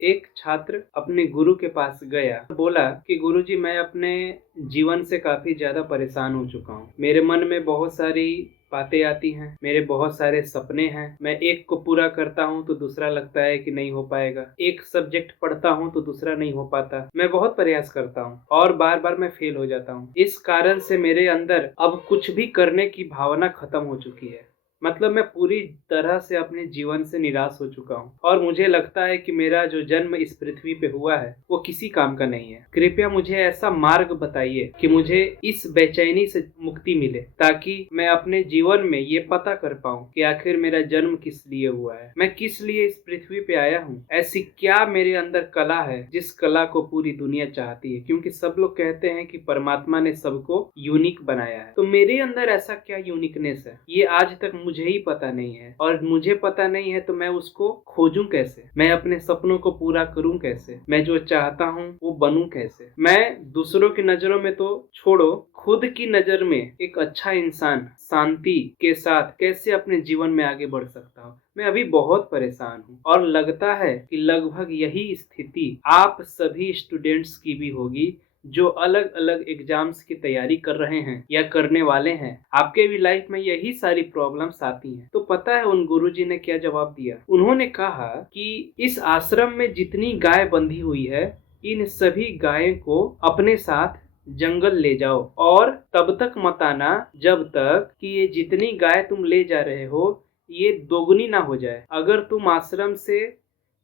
एक छात्र अपने गुरु के पास गया, बोला कि गुरुजी मैं अपने जीवन से काफी ज्यादा परेशान हो चुका हूँ। मेरे मन में बहुत सारी बातें आती हैं, मेरे बहुत सारे सपने हैं। मैं एक को पूरा करता हूँ तो दूसरा लगता है कि नहीं हो पाएगा। एक सब्जेक्ट पढ़ता हूँ तो दूसरा नहीं हो पाता। मैं बहुत प्रयास करता हूँ और बार बार मैं फेल हो जाता हूँ। इस कारण से मेरे अंदर अब कुछ भी करने की भावना खत्म हो चुकी है। मतलब मैं पूरी तरह से अपने जीवन से निराश हो चुका हूँ और मुझे लगता है कि मेरा जो जन्म इस पृथ्वी पे हुआ है वो किसी काम का नहीं है। कृपया मुझे ऐसा मार्ग बताइए कि मुझे इस बेचैनी से मुक्ति मिले, ताकि मैं अपने जीवन में ये पता कर पाऊँ कि आखिर मेरा जन्म किस लिए हुआ है, मैं किस लिए इस पृथ्वी पे आया हूँ। ऐसी क्या मेरे अंदर कला है जिस कला को पूरी दुनिया चाहती है, क्योंकि सब लोग कहते हैं कि परमात्मा ने सबको यूनिक बनाया है। तो मेरे अंदर ऐसा क्या यूनिकनेस है ये आज तक मुझे ही पता नहीं है, और मुझे पता नहीं है तो मैं उसको खोजूं कैसे, मैं अपने सपनों को पूरा करूं कैसे, मैं जो चाहता हूं वो बनूं कैसे। मैं दूसरों की नजरों में तो छोड़ो, खुद की नजर में एक अच्छा इंसान शांति के साथ कैसे अपने जीवन में आगे बढ़ सकता हूँ। मैं अभी बहुत परेशान हूँ और लगता है कि लगभग यही स्थिति आप सभी स्टूडेंट्स की भी होगी जो अलग अलग एग्जाम्स की तैयारी कर रहे हैं या करने वाले हैं। आपके भी लाइफ में यही सारी प्रॉब्लम्स आती हैं। तो पता है उन गुरुजी ने क्या जवाब दिया? उन्होंने कहा कि इस आश्रम में जितनी गाय बंधी हुई है, इन सभी गायों को अपने साथ जंगल ले जाओ और तब तक मत आना जब तक कि ये जितनी गाय तुम ले जा रहे हो ये दोगुनी ना हो जाए। अगर तुम आश्रम से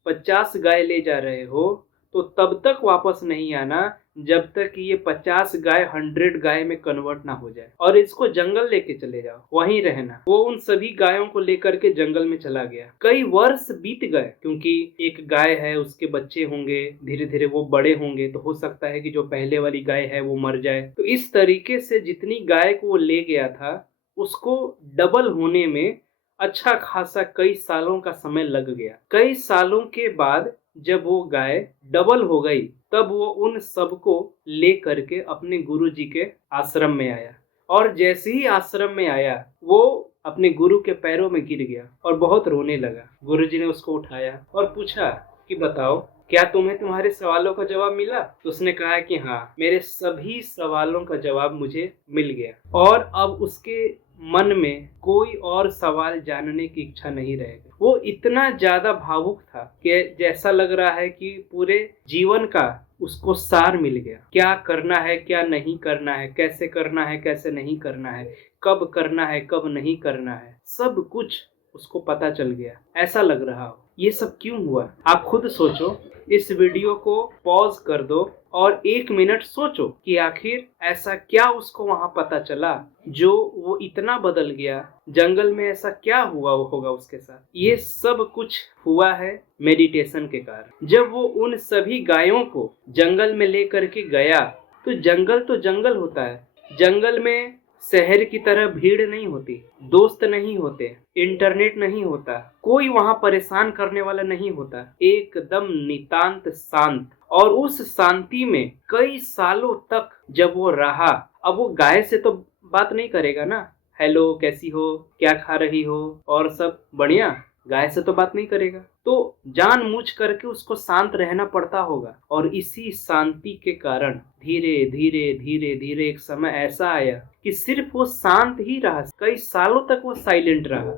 50 गाय ले जा रहे हो तो तब तक वापस नहीं आना जब तक कि ये 50 गाय 100 गाय में कन्वर्ट ना हो जाए, और इसको जंगल लेके चले जाओ, वहीं रहना। वो उन सभी गायों को लेकर के जंगल में चला गया। कई वर्ष बीत गए, क्योंकि एक गाय है, उसके बच्चे होंगे, धीरे धीरे वो बड़े होंगे, तो हो सकता है कि जो पहले वाली गाय है वो मर जाए। तो इस तरीके से जितनी गाय को वो ले गया था उसको डबल होने में अच्छा खासा कई सालों का समय लग गया। कई सालों के बाद जब वो गाय डबल हो गई तब वो उन सबको ले करके अपने गुरुजी के आश्रम में आया, और जैसे ही आश्रम में आया वो अपने गुरु के पैरों में गिर गया और बहुत रोने लगा। गुरुजी ने उसको उठाया और पूछा कि बताओ, क्या तुम्हें तुम्हारे सवालों का जवाब मिला? तो उसने कहा कि हाँ, मेरे सभी सवालों का जवाब मुझे मिल गया। और अब उसके मन में कोई और सवाल जानने की इच्छा नहीं रहेगी। वो इतना ज्यादा भावुक था कि जैसा लग रहा है कि पूरे जीवन का उसको सार मिल गया। क्या करना है, क्या नहीं करना है, कैसे करना है, कैसे नहीं करना है, कब करना है, कब नहीं करना है, सब कुछ उसको पता चल गया। ऐसा लग रहा हो ये सब क्यों हुआ? आप खुद सोचो। इस वीडियो को पॉज कर दो और 1 मिनट सोचो कि आखिर ऐसा क्या उसको वहां पता चला जो वो इतना बदल गया। जंगल में ऐसा क्या हुआ होगा उसके साथ? ये सब कुछ हुआ है मेडिटेशन के कारण। जब वो उन सभी गायों को जंगल में लेकर के गया तो जंगल होता है। जंगल में शहर की तरह भीड़ नहीं होती, दोस्त नहीं होते, इंटरनेट नहीं होता, कोई वहां परेशान करने वाला नहीं होता, एकदम नितांत शांत। और उस शांति में कई सालों तक जब वो रहा, अब वो गाय से तो बात नहीं करेगा ना, हेलो कैसी हो, क्या खा रही हो, और सब बढ़िया, गाय से तो बात नहीं करेगा। तो जानबूझ करके उसको शांत रहना पड़ता होगा। और इसी शांति के कारण धीरे धीरे धीरे धीरे एक समय ऐसा आया कि सिर्फ वो शांत ही रहा, कई सालों तक वो साइलेंट रहा।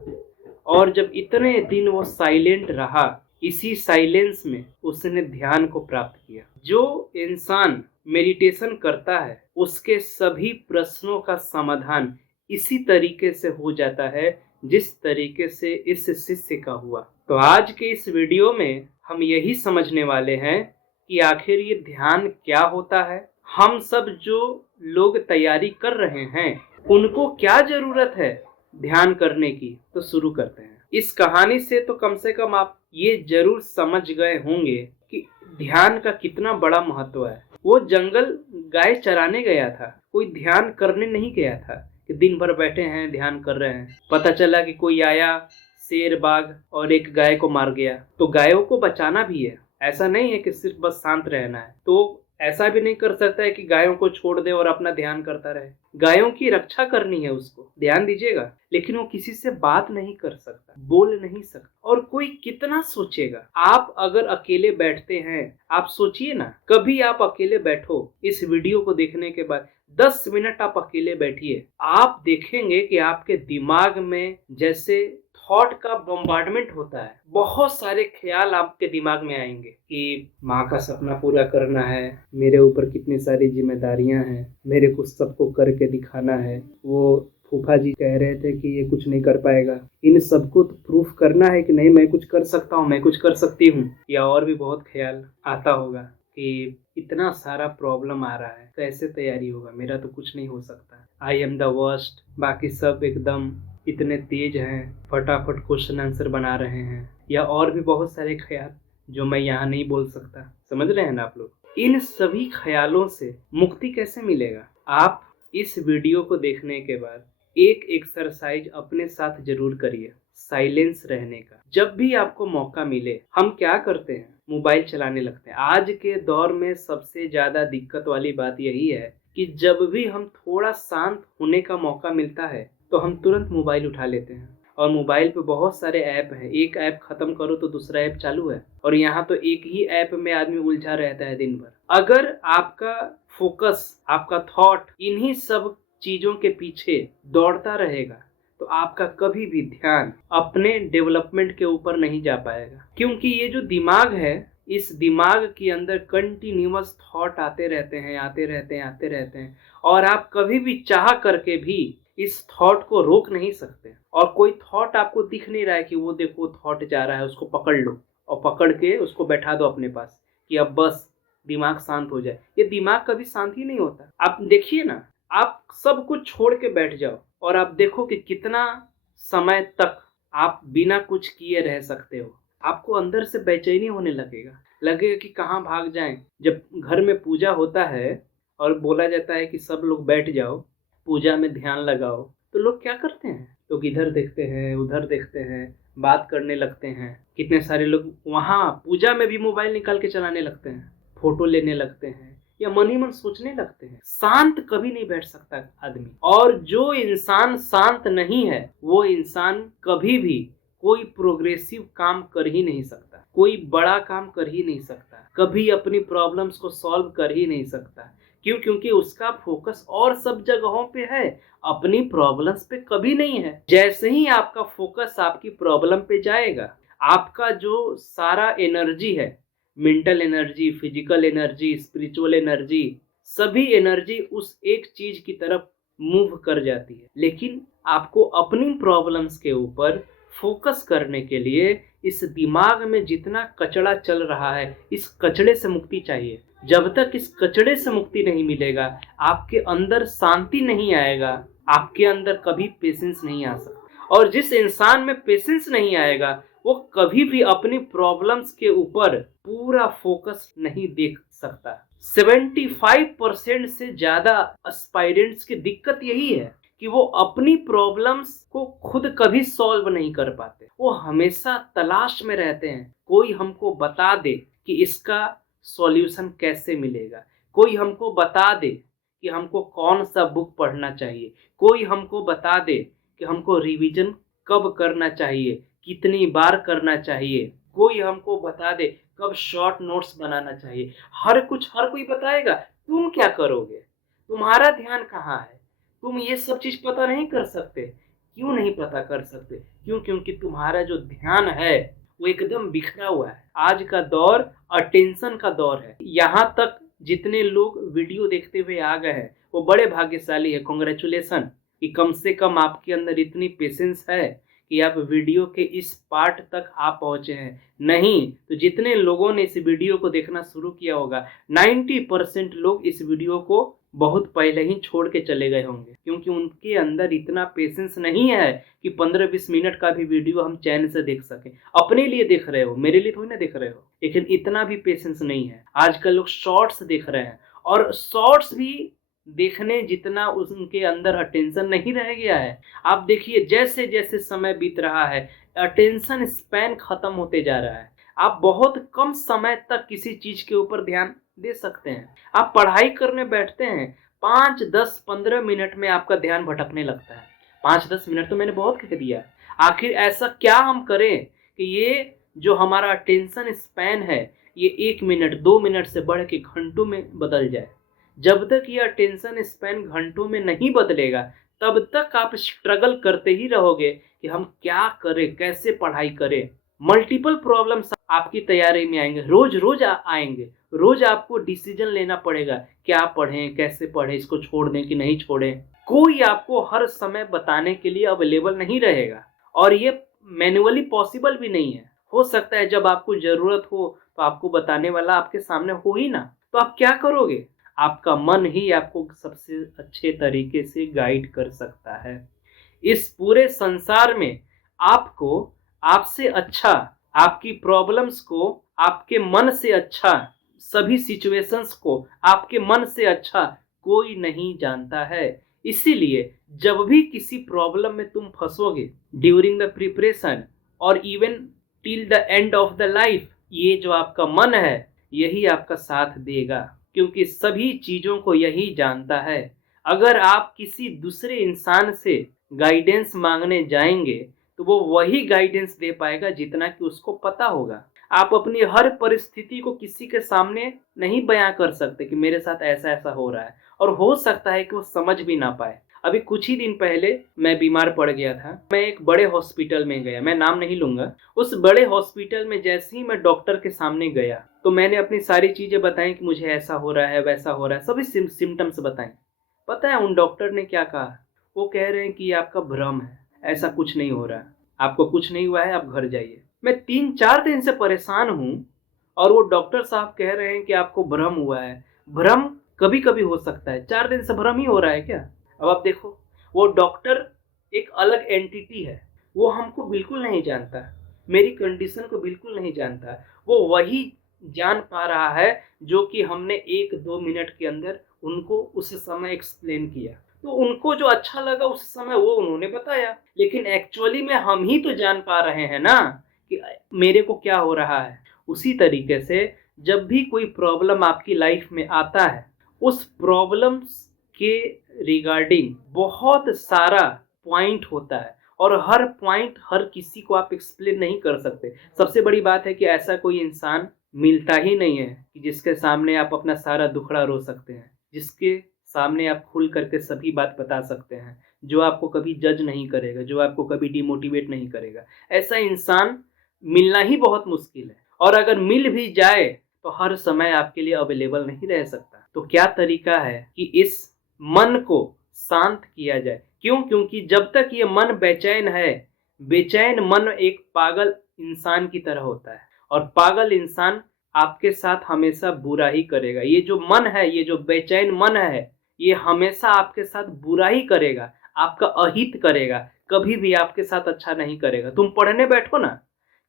और जब इतने दिन वो साइलेंट रहा, इसी साइलेंस में उसने ध्यान को प्राप्त किया। जो इंसान मेडिटेशन करता है उसके सभी प्रश्नों का समाधान इसी तरीके से हो जाता है जिस तरीके से इस शिष्य का हुआ। तो आज के इस वीडियो में हम यही समझने वाले हैं कि आखिर ये ध्यान क्या होता है। हम सब जो लोग तैयारी कर रहे हैं उनको क्या जरूरत है ध्यान करने की। तो शुरू करते हैं। इस कहानी से तो कम से कम आप ये जरूर समझ गए होंगे कि ध्यान का कितना बड़ा महत्व है। वो जंगल गाय चराने गया था, कोई ध्यान करने नहीं गया था कि दिन भर बैठे हैं ध्यान कर रहे हैं। पता चला कि कोई आया, शेर, बाघ और एक गाय को मार गया। तो गायों को बचाना भी है, ऐसा नहीं है कि सिर्फ बस शांत रहना है। तो ऐसा भी नहीं कर सकता है कि गायों को छोड़ दे और अपना ध्यान करता रहे। गायों की रक्षा करनी है, उसको ध्यान दीजिएगा, लेकिन वो किसी से बात नहीं कर सकता, बोल नहीं सकता। और कोई कितना सोचेगा। आप अगर अकेले बैठते हैं, आप सोचिए ना, कभी आप अकेले बैठो, इस वीडियो को देखने के बाद 10 मिनट आप अकेले बैठिए, आप देखेंगे कि आपके दिमाग में जैसे थॉट का बम्बार्डमेंट होता है, बहुत सारे ख्याल आपके दिमाग में आएंगे कि माँ का सपना पूरा करना है, मेरे ऊपर कितनी सारी जिम्मेदारियां हैं, मेरे को सबको करके दिखाना है, वो फूफा जी कह रहे थे कि ये कुछ नहीं कर पाएगा, इन सबको तो प्रूफ करना है कि नहीं मैं कुछ कर सकता हूँ, मैं कुछ कर सकती हूँ। या और भी बहुत ख्याल आता होगा कि इतना सारा प्रॉब्लम आ रहा है, कैसे तैयारी होगा, मेरा तो कुछ नहीं हो सकता, आई एम द वर्स्ट, बाकी सब एकदम इतने तेज हैं, फटाफट क्वेश्चन आंसर बना रहे हैं। या और भी बहुत सारे ख्याल जो मैं यहाँ नहीं बोल सकता। समझ रहे हैं ना आप लोग। इन सभी ख्यालों से मुक्ति कैसे मिलेगा? आप इस वीडियो को देखने के बाद एक एक्सरसाइज अपने साथ जरूर करिए, साइलेंस रहने का। जब भी आपको मौका मिले, हम क्या करते हैं, मोबाइल चलाने लगते हैं। आज के दौर में सबसे ज्यादा दिक्कत वाली बात यही है कि जब भी हम थोड़ा शांत होने का मौका मिलता है तो हम तुरंत मोबाइल उठा लेते हैं। और मोबाइल पे बहुत सारे ऐप हैं, एक ऐप खत्म करो तो दूसरा ऐप चालू है, और यहाँ तो एक ही ऐप में आदमी उलझा रहता है दिन भर। अगर आपका फोकस, आपका थॉट इन्हीं सब चीजों के पीछे दौड़ता रहेगा तो आपका कभी भी ध्यान अपने डेवलपमेंट के ऊपर नहीं जा पाएगा। क्योंकि ये जो दिमाग है, इस दिमाग के अंदर कंटिन्यूअस थॉट आते रहते हैं, आते रहते हैं, आते रहते हैं, और आप कभी भी चाह करके भी इस थॉट को रोक नहीं सकते। और कोई थॉट आपको दिख नहीं रहा है कि वो देखो थॉट जा रहा है, उसको पकड़ लो और पकड़ के उसको बैठा दो अपने पास कि अब बस दिमाग शांत हो जाए। ये दिमाग कभी शांत ही नहीं होता। आप देखिए ना, आप सब कुछ छोड़ के बैठ जाओ और आप देखो कि कितना समय तक आप बिना कुछ किए रह सकते हो। आपको अंदर से बेचैनी होने लगेगा कि कहाँ भाग जाएं। जब घर में पूजा होता है और बोला जाता है कि सब लोग बैठ जाओ, पूजा में ध्यान लगाओ, तो लोग क्या करते हैं? लोग इधर देखते हैं, उधर देखते हैं, बात करने लगते हैं। कितने सारे लोग वहाँ पूजा में भी मोबाइल निकाल के चलाने लगते हैं, फोटो लेने लगते हैं, या मन ही मन सोचने लगते हैं। शांत कभी नहीं बैठ सकता आदमी। और जो इंसान शांत नहीं है, वो इंसान कभी भी कोई प्रोग्रेसिव काम कर ही नहीं सकता, कोई बड़ा काम कर ही नहीं सकता, कभी अपनी प्रॉब्लम्स को सॉल्व कर ही नहीं सकता। क्यों? क्योंकि उसका फोकस और सब जगहों पे है, अपनी प्रॉब्लम्स पे कभी नहीं है। जैसे ही आपका फोकस आपकी प्रॉब्लम पे जाएगा, आपका जो सारा एनर्जी है, mental energy, physical energy, spiritual energy, सभी एनर्जी उस एक चीज की तरफ मूव कर जाती है। लेकिन आपको अपनी प्रॉब्लम्स के ऊपर फोकस करने के लिए इस दिमाग में जितना कचड़ा चल रहा है, इस कचड़े से मुक्ति चाहिए। जब तक इस कचड़े से मुक्ति नहीं मिलेगा, आपके अंदर शांति नहीं आएगा, आपके अंदर कभी पेशेंस नहीं आ सकता। और जिस इंसान में पेशेंस नहीं आएगा, वो कभी भी अपनी प्रॉब्लम्स के ऊपर पूरा फोकस नहीं देख सकता। 75% से ज्यादा एस्पायरेंट्स की दिक्कत यही है कि वो अपनी प्रॉब्लम्स को खुद कभी सॉल्व नहीं कर पाते। वो हमेशा तलाश में रहते हैं, कोई हमको बता दे कि इसका सॉल्यूशन कैसे मिलेगा, कोई हमको बता दे कि हमको कौन सा बुक पढ़ना चाहिए, कोई हमको बता दे कि हमको रिवीजन कब करना चाहिए, कितनी बार करना चाहिए, कोई हमको बता दे कब शॉर्ट नोट्स बनाना चाहिए। हर कोई बताएगा। तुम क्या करोगे? तुम्हारा ध्यान कहाँ है? तुम ये सब चीज पता नहीं कर सकते। क्यों नहीं पता कर सकते? क्योंकि तुम्हारा जो ध्यान है वो एकदम बिखरा हुआ है। आज का दौर अटेंशन का दौर है। यहाँ तक जितने लोग वीडियो देखते हुए आ गए हैं वो बड़े भाग्यशाली है। कॉन्ग्रेचुलेसन कि कम से कम आपके अंदर इतनी पेशेंस है कि आप वीडियो के इस पार्ट तक आप पहुंचे हैं। नहीं तो जितने लोगों ने इस वीडियो को देखना शुरू किया होगा, 90% लोग इस वीडियो को बहुत पहले ही छोड़ के चले गए होंगे, क्योंकि उनके अंदर इतना पेशेंस नहीं है कि 15-20 मिनट का भी वीडियो हम चैन से देख सकें। अपने लिए देख रहे हो, मेरे लिए थोड़ी ना देख रहे हो, लेकिन इतना भी पेशेंस नहीं है। आजकल लोग शॉर्ट्स देख रहे हैं, और शॉर्ट्स भी देखने जितना उनके अंदर अटेंशन नहीं रह गया है। आप देखिए जैसे जैसे समय बीत रहा है, अटेंशन स्पैन खत्म होते जा रहा है। आप बहुत कम समय तक किसी चीज के ऊपर ध्यान दे सकते हैं। आप पढ़ाई करने बैठते हैं, 5, 10, 15 मिनट में आपका ध्यान भटकने लगता है। 5-10 मिनट तो मैंने बहुत कह दिया। आखिर ऐसा क्या हम करें कि ये जो हमारा अटेंशन स्पैन है, ये 1 मिनट, 2 मिनट से बढ़ के घंटों में बदल जाए। जब तक ये अटेंशन स्पैन घंटों में नहीं बदलेगा, तब तक आप स्ट्रगल करते ही रहोगे कि हम क्या करें, कैसे पढ़ाई करें। मल्टीपल प्रॉब्लम्स आपकी तैयारी में आएंगे, रोज-रोज आएंगे। रोज आपको डिसीजन लेना पड़ेगा, क्या पढ़ें, कैसे पढ़ें, इसको छोड़ दें कि नहीं छोड़ें। कोई आपको हर समय बताने के लिए अवेलेबल नहीं रहेगा और ये मैन्युअली पॉसिबल भी नहीं है। हो सकता है जब आपको ज़रूरत हो तो आपको बताने वाला आपके सामने हो ही ना, तो आप क्या करोगे? आपका मन ही आपको सबसे अच्छे तरीके से गाइड कर सकता है। इस पूरे संसार में आपको आपसे अच्छा, आपकी प्रॉब्लम्स को आपके मन से अच्छा, सभी सिचुएशंस को आपके मन से अच्छा कोई नहीं जानता है। इसीलिए जब भी किसी प्रॉब्लम में तुम फंसोगे, ड्यूरिंग द प्रिपरेशन और even till the end of the life, ये जो आपका मन है यही आपका साथ देगा, क्योंकि सभी चीज़ों को यही जानता है। अगर आप किसी दूसरे इंसान से गाइडेंस मांगने जाएंगे तो वो वही गाइडेंस दे पाएगा जितना कि उसको पता होगा। आप अपनी हर परिस्थिति को किसी के सामने नहीं बयां कर सकते कि मेरे साथ ऐसा ऐसा हो रहा है, और हो सकता है कि वो समझ भी ना पाए। अभी कुछ ही दिन पहले मैं बीमार पड़ गया था। मैं एक बड़े हॉस्पिटल में गया, मैं नाम नहीं लूंगा। उस बड़े हॉस्पिटल में जैसे ही मैं डॉक्टर के सामने गया तो मैंने अपनी सारी चीजें बताई कि मुझे ऐसा हो रहा है, वैसा हो रहा है, सभी सिम्टम्स बताए। पता है उन डॉक्टर ने क्या कहा? वो कह रहे हैं कि आपका भ्रम है, ऐसा कुछ नहीं हो रहा, आपको कुछ नहीं हुआ है, आप घर जाइए। मैं 3-4 दिन से परेशान हूँ और वो डॉक्टर साहब कह रहे हैं कि आपको भ्रम हुआ है। भ्रम कभी कभी हो सकता है, 4 दिन से भ्रम ही हो रहा है क्या? अब आप देखो, वो डॉक्टर एक अलग एंटिटी है, वो हमको बिल्कुल नहीं जानता, मेरी कंडीशन को बिल्कुल नहीं जानता। वो वही जान पा रहा है जो कि हमने 1-2 मिनट के अंदर उनको उस समय एक्सप्लेन किया। तो उनको जो अच्छा लगा उस समय वो उन्होंने बताया, लेकिन एक्चुअली में हम ही तो जान पा रहे हैं ना कि मेरे को क्या हो रहा है। उसी तरीके से जब भी कोई प्रॉब्लम आपकी लाइफ में आता है, उस प्रॉब्लम्स के रिगार्डिंग बहुत सारा पॉइंट होता है और हर पॉइंट हर किसी को आप एक्सप्लेन नहीं कर सकते। सबसे बड़ी बात है कि ऐसा कोई इंसान मिलता ही नहीं है कि जिसके सामने आप अपना सारा दुखड़ा रो सकते हैं, जिसके सामने आप खुल करके सभी बात बता सकते हैं, जो आपको कभी जज नहीं करेगा, जो आपको कभी डिमोटिवेट नहीं करेगा। ऐसा इंसान मिलना ही बहुत मुश्किल है, और अगर मिल भी जाए तो हर समय आपके लिए अवेलेबल नहीं रह सकता। तो क्या तरीका है कि इस मन को शांत किया जाए? क्यों? क्योंकि जब तक ये मन बेचैन है, बेचैन मन एक पागल इंसान की तरह होता है, और पागल इंसान आपके साथ हमेशा बुरा ही करेगा। ये जो मन है, ये जो बेचैन मन है, ये हमेशा आपके साथ बुरा ही करेगा, आपका अहित करेगा, कभी भी आपके साथ अच्छा नहीं करेगा। तुम पढ़ने बैठो ना,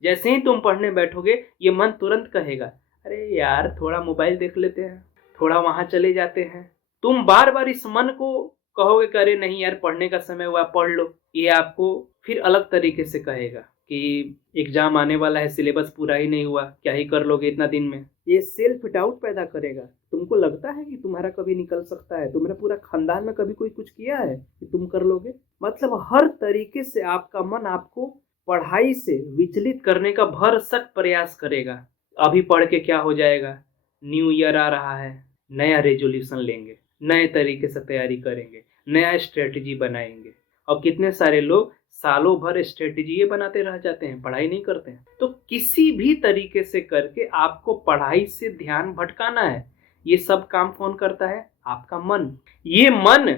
जैसे ही तुम पढ़ने बैठोगे ये मन तुरंत कहेगा, अरे यार थोड़ा मोबाइल देख लेते हैं, थोड़ा वहां चले जाते हैं। तुम बार बार इस मन को कहोगे कि अरे नहीं यार पढ़ने का समय हुआ, पढ़ लो। ये आपको फिर अलग तरीके से कहेगा कि एग्जाम आने वाला है, सिलेबस पूरा ही नहीं हुआ, क्या ही कर लोगे इतना दिन में। ये सेल्फ डाउट पैदा करेगा। तुमको लगता है कि तुम्हारा कभी निकल सकता है? तुम्हारे पूरा खानदान में कभी कोई कुछ किया है कि तुम कर लोगे? मतलब हर तरीके से आपका मन आपको पढ़ाई से विचलित करने का भरसक प्रयास करेगा। अभी पढ़ के क्या हो जाएगा, न्यू ईयर आ रहा है, नया रेजोल्यूशन लेंगे, नए तरीके से तैयारी करेंगे, नया स्ट्रेटजी बनाएंगे। और कितने सारे लोग सालों भर स्ट्रेटजी बनाते रह जाते हैं, पढ़ाई नहीं करते हैं। तो किसी भी तरीके से करके आपको पढ़ाई से ध्यान भटकाना है। ये सब काम कौन करता है? आपका मन। ये मन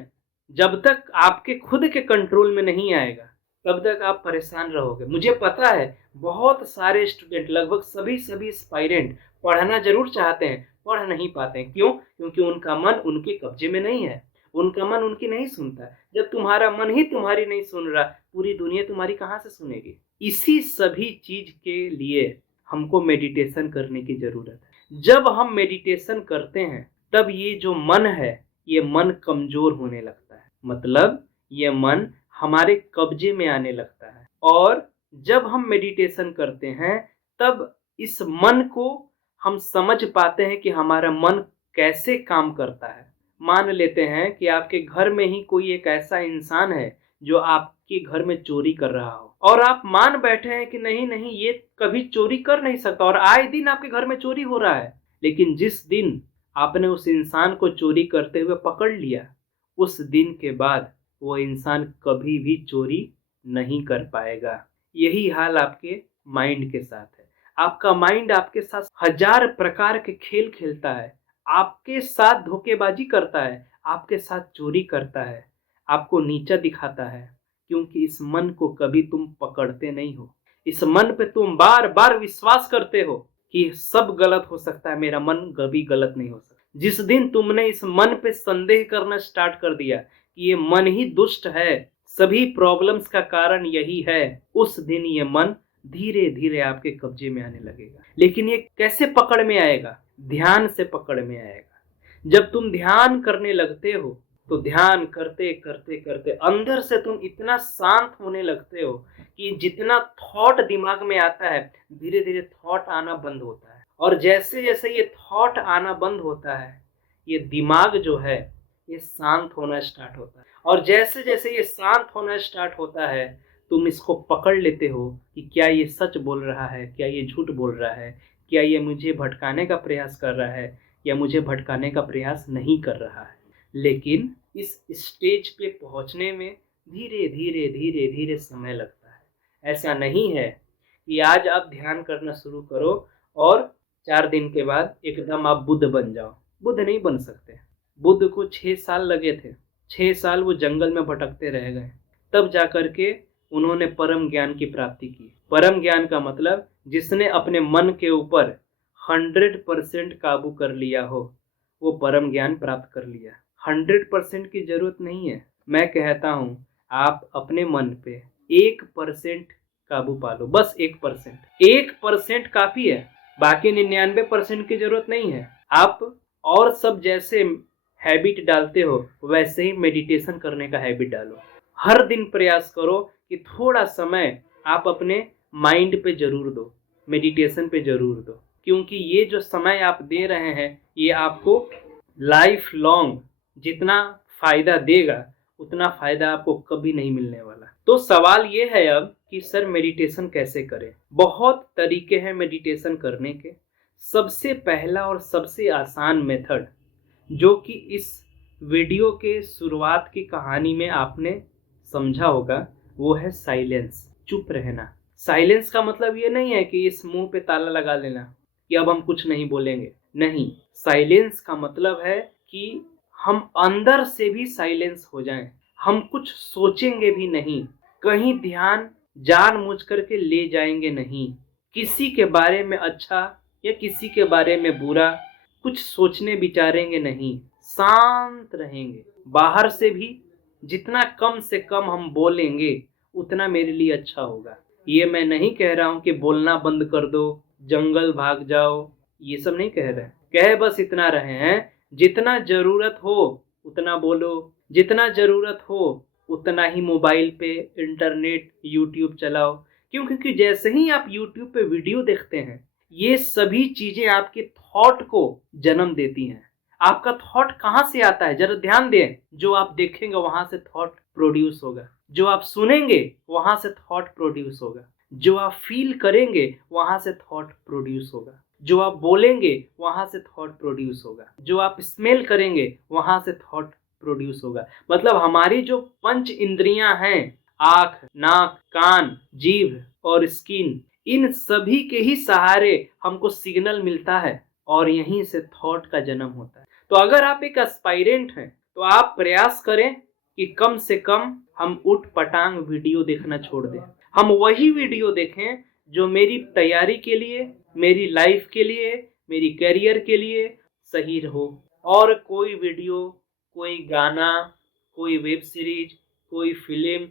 जब तक आपके खुद के कंट्रोल में नहीं आएगा तब तक आप परेशान रहोगे। मुझे पता है बहुत सारे स्टूडेंट, लगभग सभी एस्पायरेंट पढ़ना जरूर चाहते हैं, पढ़ नहीं पाते हैं। क्यों? क्योंकि उनका मन उनके कब्जे में नहीं है, उनका मन उनकी नहीं सुनता। जब तुम्हारा मन ही तुम्हारी नहीं सुन रहा, पूरी दुनिया तुम्हारी कहाँ से सुनेगी? इसी सभी चीज के लिए हमको मेडिटेशन करने की जरूरत है। जब हम मेडिटेशन करते हैं तब ये जो मन है, ये मन कमजोर होने लगता है। मतलब ये मन हमारे कब्जे में आने लगता है। और जब हम मेडिटेशन करते हैं तब इस मन को हम समझ पाते हैं कि हमारा मन कैसे काम करता है। मान लेते हैं कि आपके घर में ही कोई एक ऐसा इंसान है जो आपके घर में चोरी कर रहा हो, और आप मान बैठे हैं कि नहीं नहीं, ये कभी चोरी कर नहीं सकता, और आए दिन आपके घर में चोरी हो रहा है। लेकिन जिस दिन आपने उस इंसान को चोरी करते हुए पकड़ लिया, उस दिन के बाद वो इंसान कभी भी चोरी नहीं कर पाएगा। यही हाल आपके माइंड के साथ है। आपका माइंड आपके साथ हजार प्रकार के खेल खेलता है, आपके साथ धोखेबाजी करता है, आपके साथ चोरी करता है, आपको नीचा दिखाता है, क्योंकि इस मन को कभी तुम पकड़ते नहीं हो। इस मन पे तुम बार बार विश्वास करते हो कि सब गलत हो सकता है, मेरा मन कभी गलत नहीं हो सकता। जिस दिन तुमने इस मन पे संदेह करना स्टार्ट कर दिया कि ये मन ही दुष्ट है, सभी प्रॉब्लम्स का कारण यही है, उस दिन ये मन धीरे धीरे आपके कब्जे में आने लगेगा। लेकिन ये कैसे पकड़ में आएगा? ध्यान से पकड़ में आएगा। जब तुम ध्यान करने लगते हो तो ध्यान करते करते करते अंदर से तुम इतना शांत होने लगते हो कि जितना थॉट दिमाग में आता है, धीरे धीरे थॉट आना बंद होता है। और जैसे जैसे ये थॉट आना बंद होता है, ये दिमाग जो है ये शांत होना स्टार्ट होता है। और जैसे जैसे ये शांत होना स्टार्ट होता है, तुम इसको पकड़ लेते हो कि क्या ये सच बोल रहा है, क्या ये झूठ बोल रहा है, क्या ये मुझे भटकाने का प्रयास कर रहा है या मुझे भटकाने का प्रयास नहीं कर रहा है। लेकिन इस स्टेज पे पहुंचने में धीरे धीरे धीरे धीरे समय लगता है। ऐसा नहीं है कि आज आप ध्यान करना शुरू करो और 4 दिन के बाद एकदम आप बुद्ध बन जाओ। बुद्ध नहीं बन सकते। बुद्ध को 6 साल लगे थे। 6 साल वो जंगल में भटकते रह गए, तब जाकर के उन्होंने परम ज्ञान की प्राप्ति की। परम ज्ञान का मतलब जिसने अपने मन के ऊपर 100% काबू कर लिया हो, वो परम ज्ञान प्राप्त कर लिया। 100% की जरूरत नहीं है। मैं कहता हूँ आप अपने मन पे 1% काबू पा लो, बस 1%। 1% काफी है, बाकी 99% की जरूरत नहीं है। आप और सब जैसे हैबिट डालते हो वैसे ही मेडिटेशन करने का हैबिट डालो। हर दिन प्रयास करो कि थोड़ा समय आप अपने माइंड पे जरूर दो, मेडिटेशन पे जरूर दो, क्योंकि ये जो समय आप दे रहे हैं ये आपको लाइफ लॉन्ग जितना फायदा देगा उतना फायदा आपको कभी नहीं मिलने वाला। तो सवाल ये है अब कि सर मेडिटेशन कैसे करें? बहुत तरीके हैं मेडिटेशन करने के। सबसे पहला और सबसे आसान मेथड जो कि इस वीडियो के शुरुआत की कहानी में आपने समझा होगा, वो है साइलेंस, चुप रहना। साइलेंस का मतलब ये नहीं है कि इस मुंह पे ताला लगा लेना कि अब हम कुछ नहीं बोलेंगे। नहीं, साइलेंस का मतलब है कि हम अंदर से भी साइलेंस हो जाएं। हम कुछ सोचेंगे भी नहीं, कहीं ध्यान जानबूझ करके ले जाएंगे नहीं, किसी के बारे में अच्छा या किसी के बारे में बुरा कुछ सोचने विचारेंगे नहीं, शांत रहेंगे। बाहर से भी जितना कम से कम हम बोलेंगे उतना मेरे लिए अच्छा होगा। ये मैं नहीं कह रहा हूँ कि बोलना बंद कर दो, जंगल भाग जाओ, ये सब नहीं कह रहे। कह बस इतना रहे हैं, जितना जरूरत हो उतना बोलो, जितना जरूरत हो उतना ही मोबाइल पे इंटरनेट यूट्यूब चलाओ। क्यों? क्योंकि जैसे ही आप यूट्यूब पे वीडियो देखते हैं, ये सभी चीजें आपके थॉट को जन्म देती हैं। आपका थॉट कहाँ से आता है? जरा ध्यान दें। जो आप देखेंगे वहां से थॉट प्रोड्यूस होगा, जो आप सुनेंगे वहां से थॉट प्रोड्यूस होगा, जो आप फील करेंगे वहां से थॉट प्रोड्यूस होगा, जो आप बोलेंगे वहां से थॉट प्रोड्यूस होगा, जो आप स्मेल करेंगे वहां से थॉट प्रोड्यूस होगा। मतलब हमारी जो 5 इंद्रियां हैं, आंख, नाक, कान, जीभ और स्किन, इन सभी के ही सहारे हमको सिग्नल मिलता है और यहीं से थॉट का जन्म होता है। तो अगर आप एक एस्पायरेंट हैं तो आप प्रयास करें कि कम से कम हम उठ पटांग वीडियो देखना छोड़ दें। हम वही वीडियो देखें जो मेरी तैयारी के लिए, मेरी लाइफ के लिए, मेरी कैरियर के लिए सही हो। और कोई वीडियो, कोई गाना, कोई वेब सीरीज, कोई फिल्म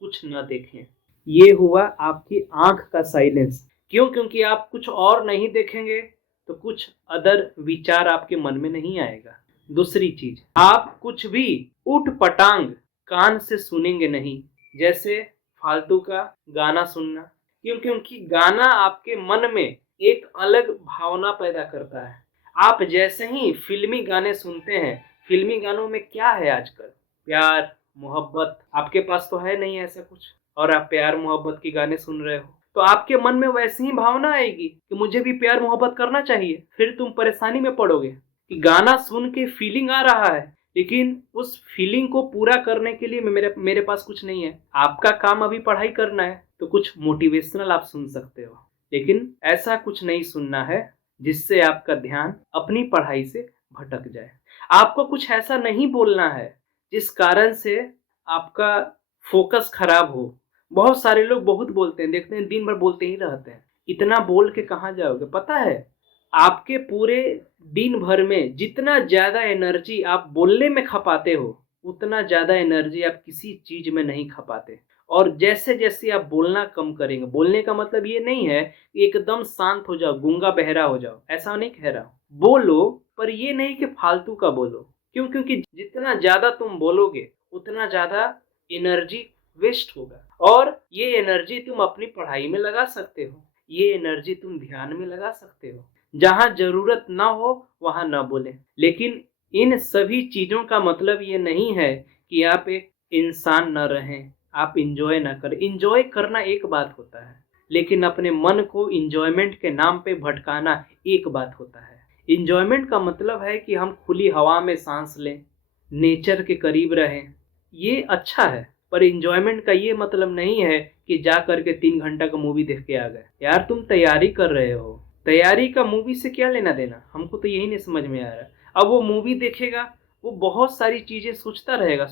कुछ न देखें। ये हुआ आपकी आंख का साइलेंस। क्यों? क्योंकि आप कुछ और नहीं देखेंगे तो कुछ अदर विचार आपके मन में नहीं आएगा। दूसरी चीज, आप कुछ भी उठ पटांग कान से सुनेंगे नहीं, जैसे फालतू का गाना सुनना। क्यों? क्योंकि गाना आपके मन में एक अलग भावना पैदा करता है। आप जैसे ही फ़िल्मी गाने सुनते हैं, फ़िल्मी गानों में क्या है आजकल? प्यार, मोहब्बत, आपके पास तो है नहीं ऐसा कुछ और आप प्यार मोहब्बत के गाने सुन रहे हो। तो आपके मन में वैसी ही भावना आएगी कि मुझे भी प्यार मोहब्बत करना चाहिए। फिर तुम परेशानी में पड़ोगे कि गाना सुन के फ़ीलिंग आ रहा है, लेकिन उस फ़ीलिंग को पूरा करने के लिए मेरे मेरे पास कुछ नहीं है। आपका काम अभी पढ़ाई करना है, तो कुछ मोटिवेशनल आप सुन सकते हो। लेकिन ऐसा कुछ नहीं सुनना है जिससे आपका ध्यान अपनी पढ़ाई से भटक जाए। आपको कुछ ऐसा नहीं बोलना है जिस कारण से आपका फ़ोकस खराब हो। बहुत सारे लोग बहुत बोलते हैं, देखते हैं दिन भर बोलते ही रहते हैं। इतना बोल के कहाँ जाओगे? पता है, आपके पूरे दिन भर में जितना ज़्यादा एनर्जी आप बोलने में खपाते हो, उतना ज़्यादा एनर्जी आप किसी चीज़ में नहीं खपाते। और जैसे-जैसे आप बोलना कम करेंगे, बोलने का मतलब ये नहीं है कि एकदम शांत हो जाओ, गूंगा बहरा हो जाओ, ऐसा नहीं कह रहा हूँ। बोलो, पर ये नहीं कि फालतू का बोलो। क्यों? क्योंकि जितना ज़्यादा तुम बोलोगे, उतना ज़्यादा एनर्जी वेस्ट होगा और ये एनर्जी तुम अपनी पढ़ाई में लगा सकते हो, ये एनर्जी तुम ध्यान में लगा सकते हो। जहाँ ज़रूरत ना हो, वहाँ ना बोलें। लेकिन इन सभी चीज़ों का मतलब ये नहीं है कि आप एक इंसान ना रहें, आप एन्जॉय ना करें। एन्जॉय करना एक बात होता है, लेकिन अपने मन को एन्जॉयमेंट के नाम पे भटकाना एक बात होता है। एन्जॉयमेंट का मतलब है कि हम खुली हवा में साँस लें, नेचर के करीब रहें, ये अच्छा है। पर एन्जॉयमेंट का ये मतलब नहीं है कि जा कर के 3 घंटा का मूवी देख के आ गए। यार तुम तैयारी कर रहे हो, तैयारी का मूवी से क्या लेना-देना? हमको तो यही नहीं समझ में आ रहा है। अब वो मूवी देखेगा, वो बहुत सारी चीज़ें सोचता रहेगा।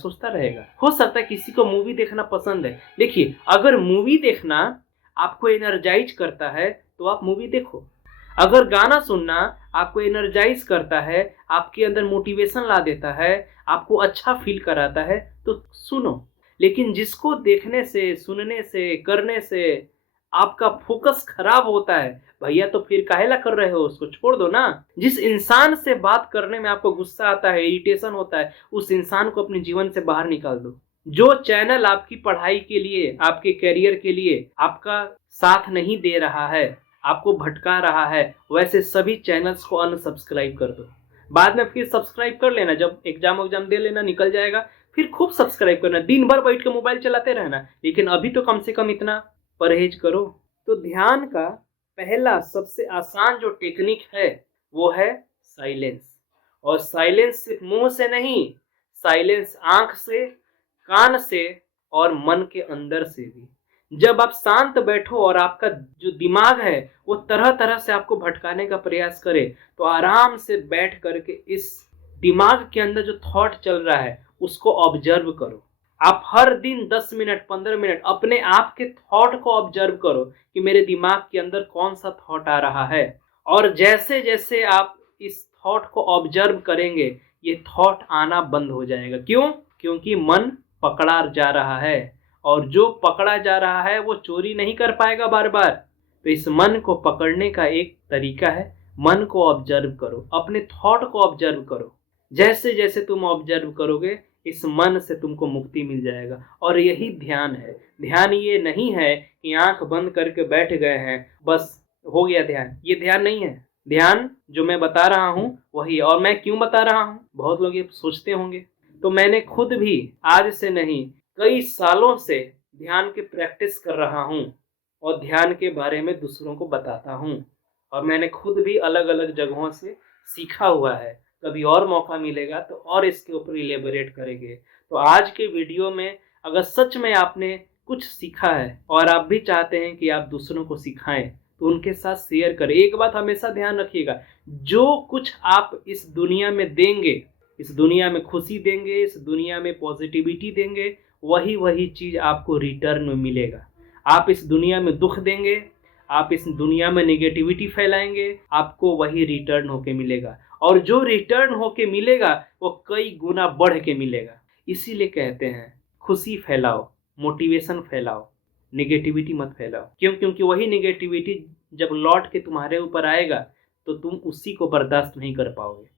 हो सकता है किसी को मूवी देखना पसंद है। देखिए, अगर मूवी देखना आपको एनर्जाइज़ करता है, तो आप मूवी देखो। अगर गाना सुनना आपको एनर्जाइज़ करता है, आपके अंदर मोटिवेशन ला देता है, आपको अच्छा फ़ील कराता है, तो सुनो। लेकिन जिसको देखने से, सुनने से, करने से आपका फ़ोकस खराब होता है, भैया तो फिर काहेला कर रहे हो उसको? छोड़ दो ना। जिस इंसान से बात करने में आपको गुस्सा आता है, इरिटेशन होता है, उस इंसान को अपने जीवन से बाहर निकाल दो। जो चैनल आपकी पढ़ाई के लिए, आपके करियर के लिए आपका साथ नहीं दे रहा है, आपको भटका रहा है, वैसे सभी चैनल्स को अनसब्सक्राइब कर दो। बाद में फिर सब्सक्राइब कर लेना, जब एग्जाम दे लेना, निकल जाएगा, फिर खूब सब्सक्राइब करना। दिन भर बैठ के मोबाइल चलाते रहना, लेकिन अभी तो कम से कम इतना परहेज करो। तो ध्यान का पहला सबसे आसान जो टेक्निक है, वो है साइलेंस। और साइलेंस सिर्फ मुंह से नहीं, साइलेंस आंख से, कान से और मन के अंदर से भी। जब आप शांत बैठो और आपका जो दिमाग है वो तरह-तरह से आपको भटकाने का प्रयास करे, तो आराम से बैठ करके इस दिमाग के अंदर जो थॉट चल रहा है उसको ऑब्जर्व करो। आप हर दिन 10 मिनट, 15 मिनट अपने आप के थॉट को ऑब्जर्व करो कि मेरे दिमाग के अंदर कौन-सा थॉट आ रहा है। और जैसे-जैसे आप इस थॉट को ऑब्जर्व करेंगे, ये थॉट आना बंद हो जाएगा। क्यों? क्योंकि मन पकड़ा जा रहा है और जो पकड़ा जा रहा है वो चोरी नहीं कर पाएगा बार-बार। तो इस मन को पकड़ने का एक तरीका है, मन को ऑब्जर्व करो, अपने थॉट को ऑब्जर्व करो। जैसे-जैसे तुम ऑब्जर्व करोगे, इस मन से तुमको मुक्ति मिल जाएगा और यही ध्यान है। ध्यान ये नहीं है कि आँख बंद करके बैठ गए हैं, बस हो गया ध्यान, ये ध्यान नहीं है। ध्यान जो मैं बता रहा हूँ वही है। और मैं क्यों बता रहा हूँ? बहुत लोग ये सोचते होंगे। तो मैंने खुद भी आज से नहीं, कई सालों से ध्यान की प्रैक्टिस कर रहा हूँ और ध्यान के बारे में दूसरों को बताता हूँ। और मैंने खुद भी अलग-अलग जगहों से सीखा हुआ है। कभी और मौका मिलेगा तो और इसके ऊपर इलैबोरेट करेंगे। तो आज के वीडियो में अगर सच में आपने कुछ सीखा है और आप भी चाहते हैं कि आप दूसरों को सिखाएँ, तो उनके साथ शेयर करें। एक बात हमेशा ध्यान रखिएगा, जो कुछ आप इस दुनिया में देंगे, इस दुनिया में खुशी देंगे, इस दुनिया में पॉजिटिविटी देंगे, वही चीज़ आपको रिटर्न में मिलेगा। आप इस दुनिया में दुःख देंगे, आप इस दुनिया में नेगेटिविटी फैलाएँगे, आपको वही रिटर्न होके मिलेगा। और जो रिटर्न होके मिलेगा, वो कई गुना बढ़ के मिलेगा। इसीलिए कहते हैं, खुशी फैलाओ, मोटिवेशन फैलाओ, नेगेटिविटी मत फैलाओ। क्यों? क्योंकि वही नेगेटिविटी जब लौट के तुम्हारे ऊपर आएगा, तो तुम उसी को बर्दाश्त नहीं कर पाओगे।